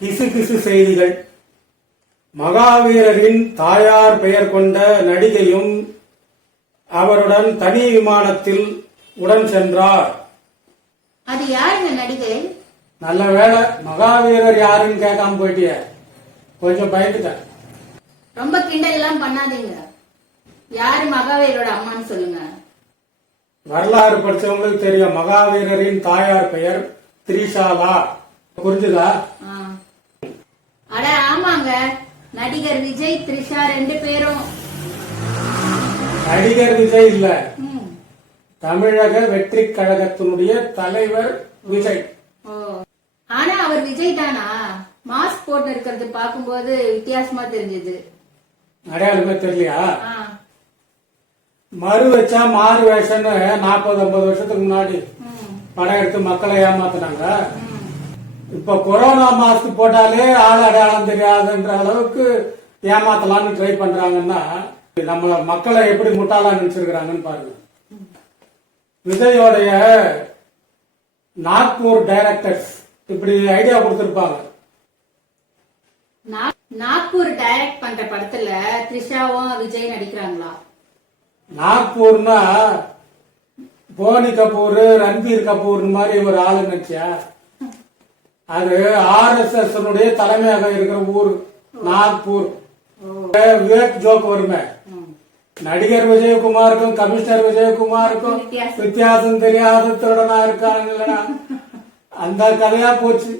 கிசு கிசு செய்திகள். மகாவீரரின் தாயார் பெயர் கொண்ட நடிகையும் அவருடன் தனி விமானத்தில் உடன் சென்றார். அது யாருங்க நடிகை? நல்ல வேளை மகாவீரர் யாருன்னு கேட்காம போயிட்டிய. கொஞ்சம் பயந்துட்டேன். ரொம்ப கிண்டல் எல்லாம் பண்ணாதீங்க. யாரு மகாவீரோட அம்மான்னு சொல்லுங்க. வரலாறு படிச்சவங்களுக்கு தெரியும். மகாவீரரின் தாயார் பெயர் திரிஷாலா. புரிஞ்சுதா? அட ஆமாங்க, நடிகர் விஜய் த்ரிஷா 2 பேரும். நடிகர் விஜய் இல்ல, தமிழக வெற்றி கழகத்தினுடைய தலைவர் விஜய். ஆனா அவர் விஜய் தானா? மாஸ்க் போட்டு இருக்கிறது பாக்கும்போது வித்தியாசமா தெரிஞ்சது. அடையாளமே தெரியலையா? மறு வச்சா மாறு வேஷன்னு 40-50 வருஷத்துக்கு முன்னாடி படம் எடுத்து மக்களை ஏமாத்தினாங்க. இப்ப கொரோனா மாஸ்க் போட்டாலே ஆள் அடையாளம் தெரியாதுன்ற அளவுக்கு ஏமாத்தலாம்னு ட்ரை பண்றாங்கன்னா நம்ம மக்களை எப்படி முட்டாளா நினைச்சிருக்கிறாங்கன்னு பாருங்க. விஜயோடைய நாக்பூர் டைரக்டர்ஸ் இப்படி ஐடியா கொடுத்திருப்பாங்க. நாக்பூர் டைரக்ட் பண்ற படத்துல த்ரிஷாவும் விஜய் நடிக்கிறாங்களா? நாக்பூர்னா போனி கபூர், ரன்பீர் கபூர் மாதிரி ஒரு ஆளு நினைச்சியா? அது RSS தலைமையாக இருக்கிற ஊர் நாக்பூர். விவேக் ஜோக் வருமே, நடிகர் விஜயகுமாருக்கும் கமிஷனர் விஜயகுமாருக்கும் வித்தியாசம் தெரியாத திருடனா இருக்காங்க. அந்த கதையா போச்சு.